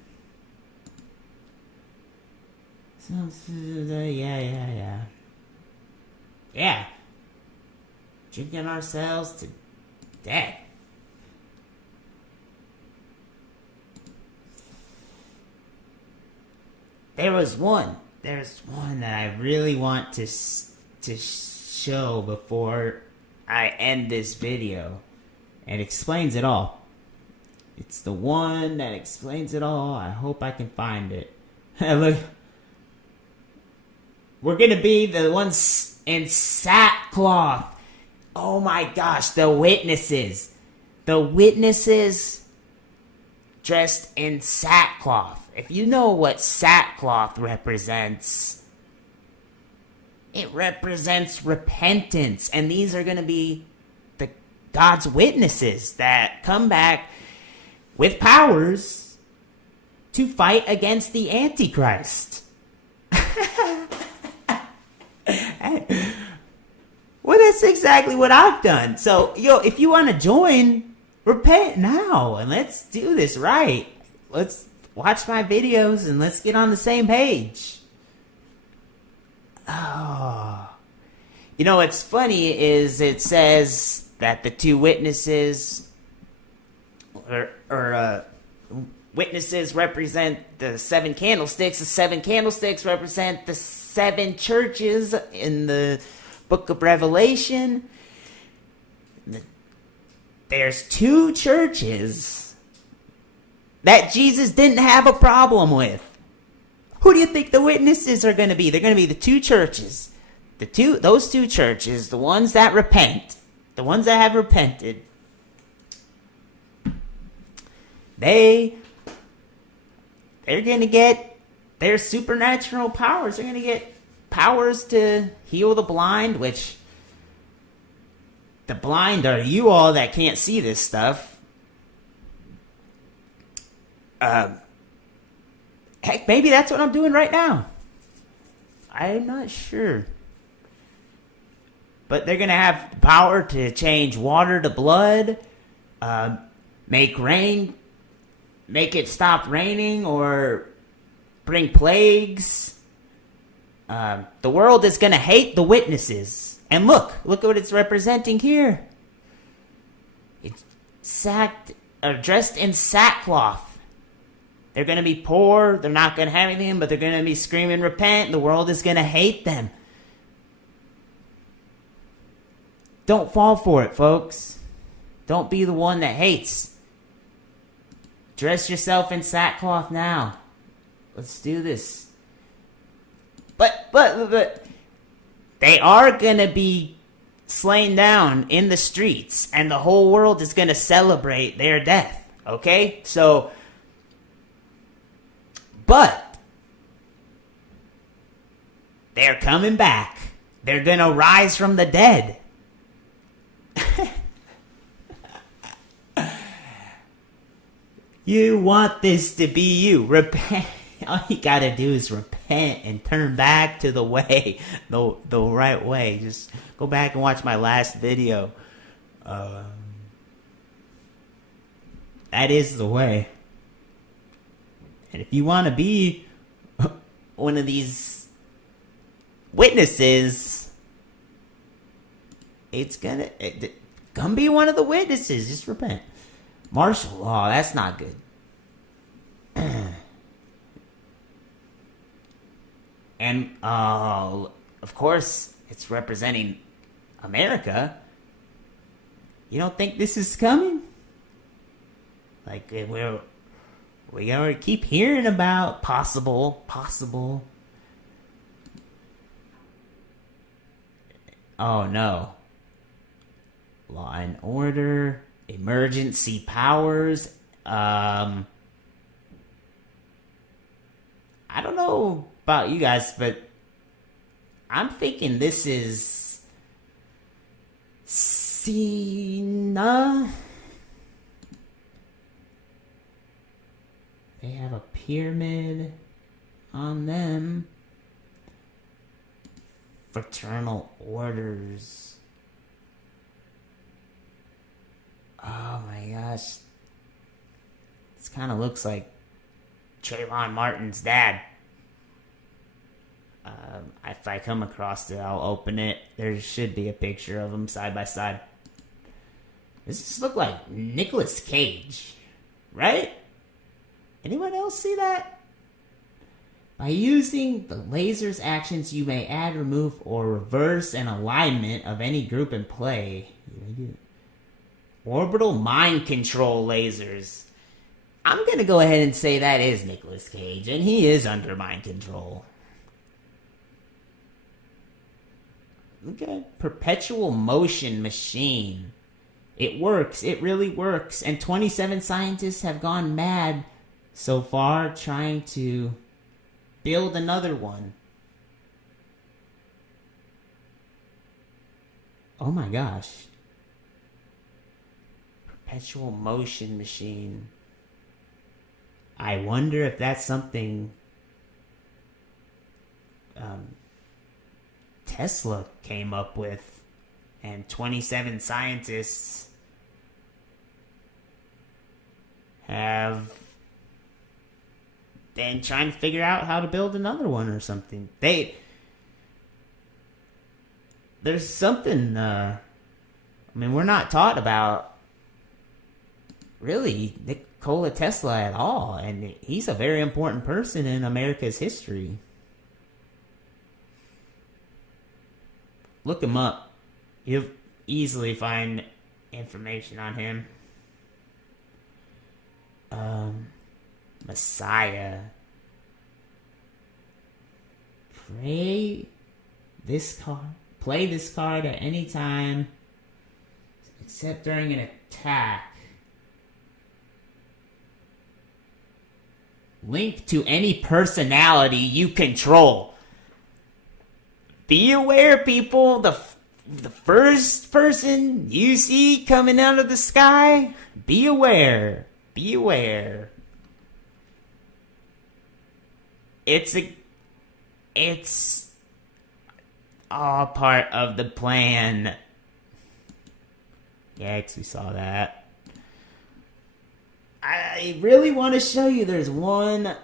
Yeah. Drinking ourselves to death. There's one that I really want to show before I end this video. It explains it all. It's the one that explains it all. I hope I can find it. Look. We're going to be the ones in sackcloth. Oh my gosh, the witnesses. The witnesses dressed in sackcloth. If you know what sackcloth represents, it represents repentance. And these are going to be the God's witnesses that come back with powers to fight against the Antichrist. Well, that's exactly what I've done. So, if you want to join, repent now and let's do this right. Let's watch my videos and let's get on the same page. Oh. What's funny is it says that the two witnesses witnesses represent the seven candlesticks. The seven candlesticks represent the seven churches in the book of Revelation. There's two churches that Jesus didn't have a problem with. Who do you think the witnesses are going to be? They're going to be the two churches. Those two churches, the ones that repent, the ones that have repented. They're going to get their supernatural powers. They're going to get powers to heal the blind, which the blind are you all that can't see this stuff. Heck, maybe that's what I'm doing right now. I'm not sure. But they're going to have the power to change water to blood, make it stop raining, or bring plagues. The world is going to hate the witnesses. And look at what it's representing here. It's dressed in sackcloth. They're going to be poor. They're not going to have anything, but they're going to be screaming, repent. The world is going to hate them. Don't fall for it, folks. Don't be the one that hates. Dress yourself in sackcloth now. Let's do this. But they are going to be slain down in the streets, and the whole world is going to celebrate their death. Okay? So, but they're coming back. They're going to rise from the dead. You want this to be you. Repent. All you gotta do is repent and turn back to the way, the right way. Just go back and watch my last video. That is the way. And if you want to be one of these witnesses, it's gonna be one of the witnesses. Just repent. Martial law, that's not good. And, of course, it's representing America. You don't think this is coming? Like, we already keep hearing about possible. Oh, no. Law and order, emergency powers. I don't know about you guys, but I'm thinking this is Cena. They have a pyramid on them. Fraternal orders. Oh my gosh. This kind of looks like Trayvon Martin's dad. If I come across it, I'll open it. There should be a picture of them side by side. Does this look like Nicolas Cage? Right? Anyone else see that? By using the laser's actions, you may add, remove, or reverse an alignment of any group in play. Orbital mind control lasers. I'm going to go ahead and say that is Nicolas Cage, and he is under mind control. Okay. Perpetual motion machine. It works. It really works. And 27 scientists have gone mad so far trying to build another one. Oh my gosh. Perpetual motion machine. I wonder if that's something Tesla came up with, and 27 scientists have been trying to figure out how to build another one or something. There's something, I mean, we're not taught about really Nikola Tesla at all, and he's a very important person in America's history. Look him up. You'll easily find information on him. Messiah. Play this card at any time except during an attack. Link to any personality you control. Be aware, people. The first person you see coming out of the sky, be aware. Be aware. It's all part of the plan. Yikes, we saw that. I really want to show you. There's one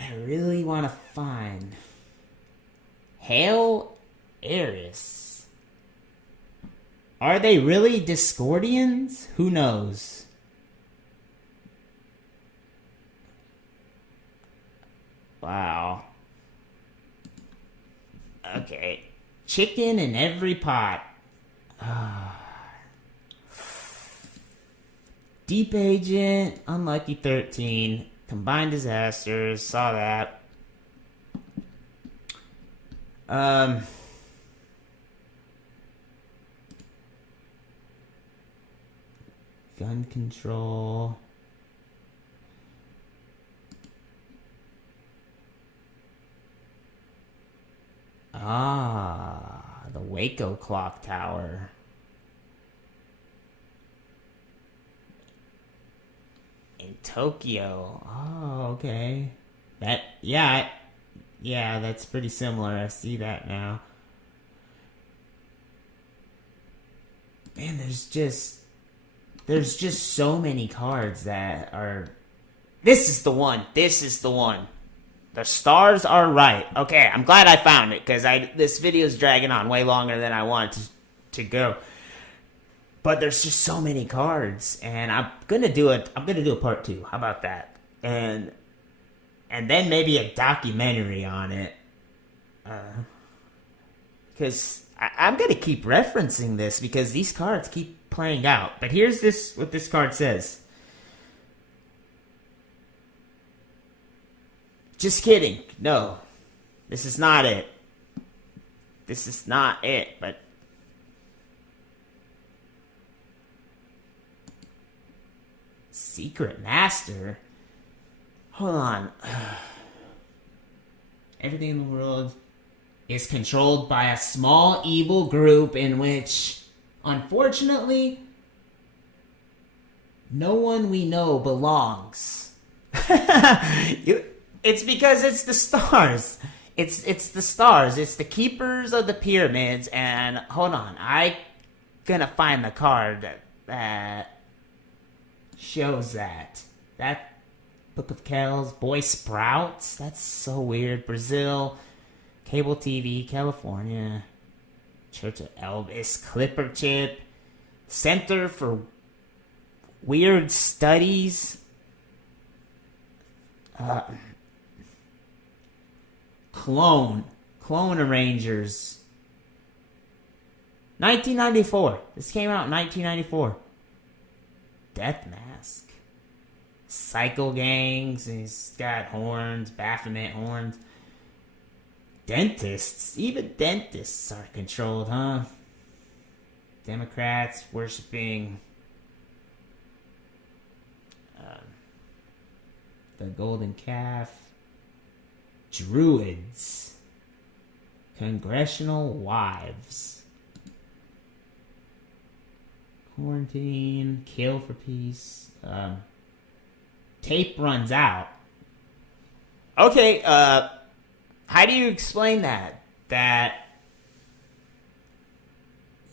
I really want to find. Hail Eris. Are they really Discordians? Who knows? Wow. Okay. Chicken in every pot. Deep Agent, Unlucky 13, Combined Disasters, saw that. Gun Control. The Waco Clock Tower. In Tokyo. Oh, okay. Yeah, that's pretty similar. I see that now. Man, there's just so many cards that are... This is the one. The stars are right. Okay, I'm glad I found it, because this video is dragging on way longer than I wanted to go. But there's just so many cards, and I'm gonna do a part 2. How about that? And then maybe a documentary on it, because I'm gonna keep referencing this because these cards keep playing out. But here's what this card says. Just kidding. No, this is not it. But Secret Master? Hold on. Everything in the world is controlled by a small evil group in which, unfortunately, no one we know belongs. It's because it's the stars. It's the stars. It's the keepers of the pyramids. And hold on, I gonna find the card that shows that. That Book of Kells, Boy Sprouts. That's so weird. Brazil, Cable TV, California, Church of Elvis, Clipper Chip, Center for Weird Studies. Clone Arrangers. 1994. This came out in 1994. Death Mask. Cycle Gangs. He's got horns. Baphomet horns. Dentists. Even dentists are controlled, huh? Democrats worshipping the golden calf. Druids. Congressional wives. Quarantine, kill for peace. Tape runs out. Okay, how do you explain that? That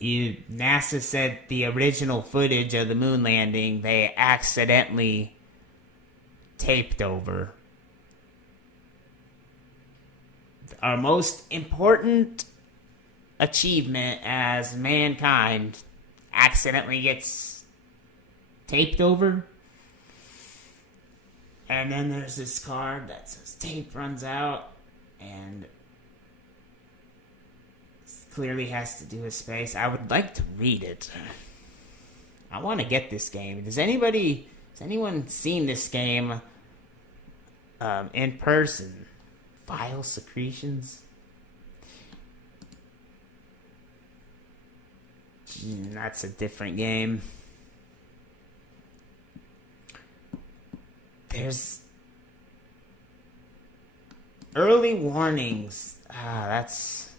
NASA said the original footage of the moon landing, they accidentally taped over. Our most important achievement as mankind accidentally gets taped over. And then there's this card that says tape runs out, and clearly has to do with space. I would like to read it. I want to get this game. Has anyone seen this game in person? File secretions? That's a different game. There's early warnings. That's...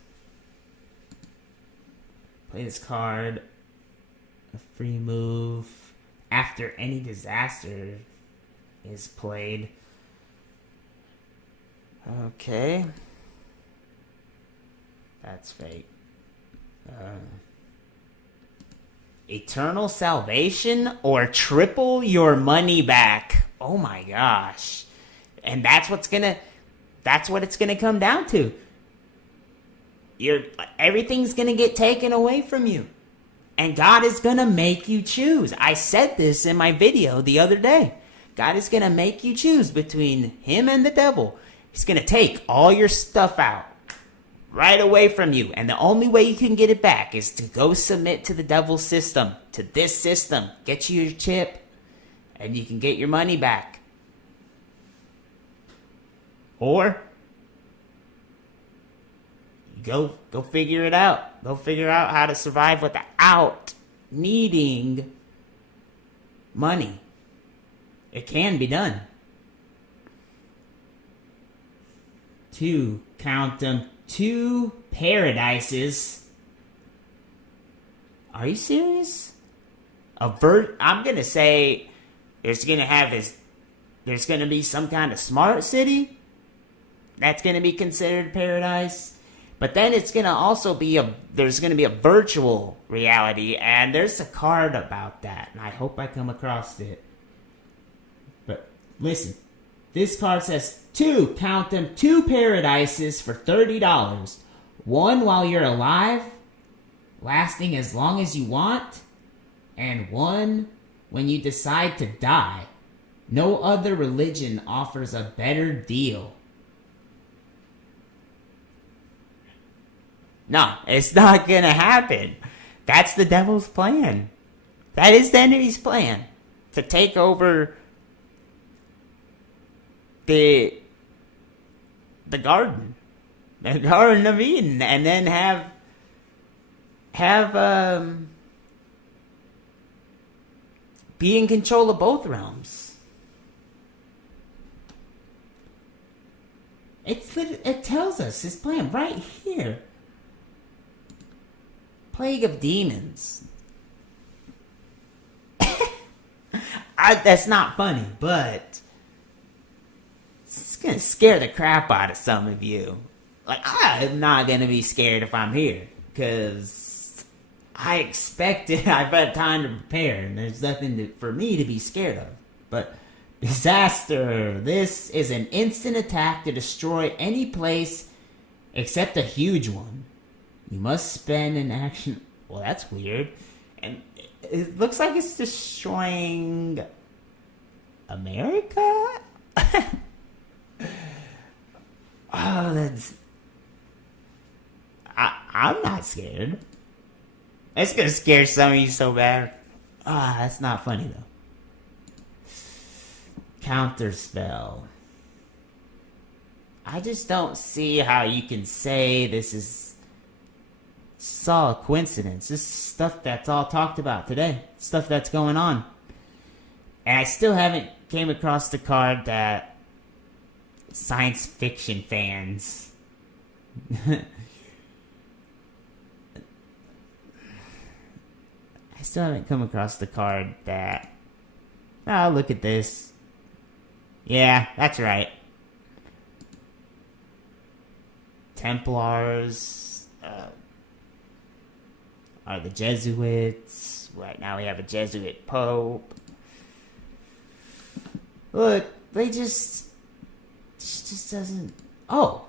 Play this card. A free move after any disaster is played. Okay. That's fake. Eternal salvation or triple your money back. Oh my gosh. And that's what it's gonna come down to. Everything's gonna get taken away from you. And God is gonna make you choose. I said this in my video the other day. God is gonna make you choose between him and the devil. He's gonna take all your stuff out right away from you. And the only way you can get it back is to go submit to the devil's system, to this system. Get you your chip, and you can get your money back. Or go figure it out. Go figure out how to survive without needing money. It can be done. 2, count them, 2 paradises. Are you serious? I'm gonna say there's gonna be some kind of smart city that's gonna be considered paradise. But then it's gonna also be there's gonna be a virtual reality, and there's a card about that, and I hope I come across it. But listen, this card says 2, count them, 2 paradises for $30. 1 while you're alive, lasting as long as you want, and 1 when you decide to die. No other religion offers a better deal. No, it's not gonna happen. That's the devil's plan. That is the enemy's plan. To take over the garden. The Garden of Eden. And then be in control of both realms. It tells us his plan right here. Plague of demons. That's not funny, but it's gonna scare the crap out of some of you. Like, I'm not gonna be scared if I'm here, because I've had time to prepare, and there's nothing for me to be scared of. But disaster. This is an instant attack to destroy any place except a huge one. You must spend an action... Well, that's weird. And it looks like it's destroying... America? Oh, that's... I'm not scared. It's gonna scare some of you so bad. That's not funny, though. Counterspell. I just don't see how you can say this is... It's all a coincidence. This is stuff that's all talked about today. Stuff that's going on. And I still haven't came across the card that science fiction fans I still haven't come across the card that... Oh, look at this. Yeah, that's right. Templars are the Jesuits. Right now we have a Jesuit Pope. Look, they just doesn't... Oh,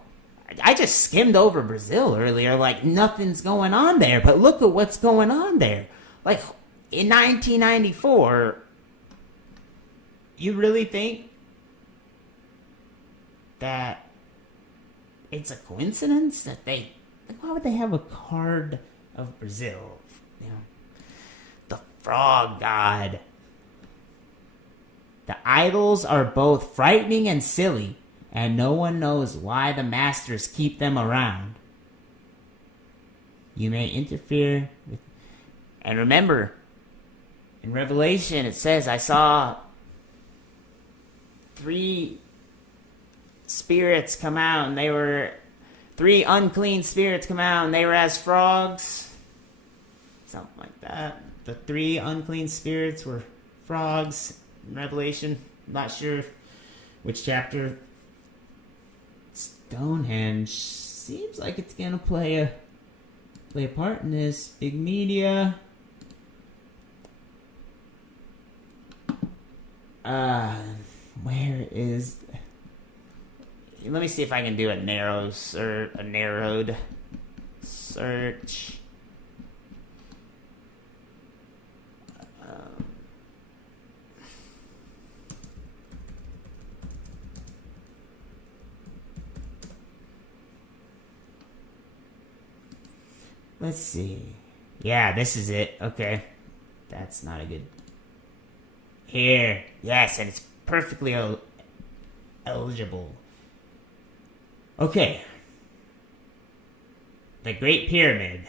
I just skimmed over Brazil earlier like nothing's going on there. But look at what's going on there. Like, in 1994, you really think that it's a coincidence that they... Like, why would they have a card of Brazil? You know, the frog god. The idols are both frightening and silly, and no one knows why the masters keep them around. You may interfere with... And remember, in Revelation it says, I saw 3 spirits come out, and they were... 3 unclean spirits come out, and they were as frogs. Something like that. The 3 unclean spirits were frogs in Revelation. I'm not sure which chapter. Stonehenge seems like it's gonna play a part in this. Big media. Where is... Let me see if I can do a narrowed search. Let's see. Yeah, this is it. Okay. That's not a good... Here. Yes, and it's perfectly eligible. Okay. The Great Pyramid.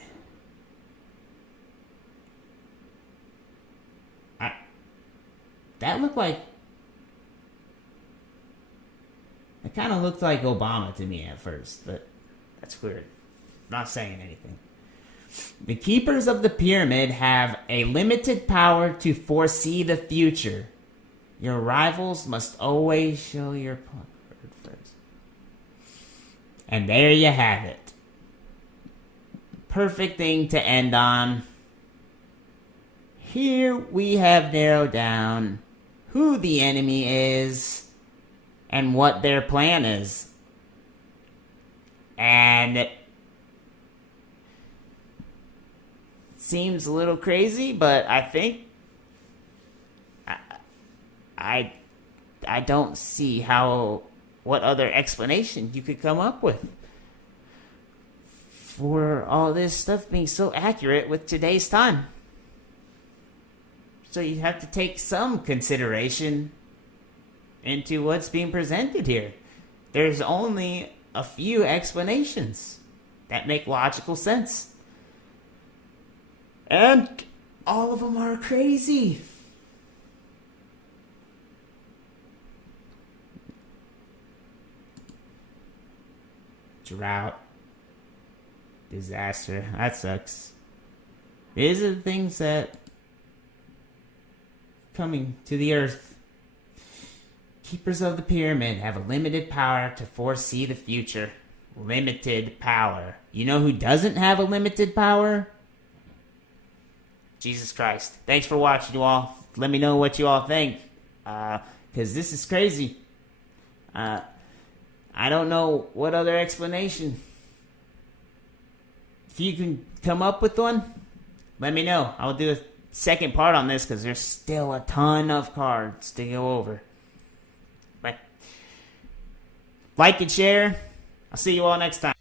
That looked like... It kind of looked like Obama to me at first, but that's weird. Not saying anything. The keepers of the pyramid have a limited power to foresee the future. Your rivals must always show your card first. And there you have it. Perfect thing to end on. Here we have narrowed down who the enemy is and what their plan is. And it seems a little crazy, but I think I don't see what other explanation you could come up with for all this stuff being so accurate with today's time. So you have to take some consideration into what's being presented here. There's only a few explanations that make logical sense. And all of them are crazy. Drought. Disaster. That sucks. These are the things that coming to the earth. Keepers of the pyramid have a limited power to foresee the future. Limited power. You know who doesn't have a limited power? Jesus Christ. Thanks for watching, you all. Let me know what you all think. Because this is crazy. I don't know what other explanation. If you can come up with one, let me know. I'll do a second part on this because there's still a ton of cards to go over. But like and share. I'll see you all next time.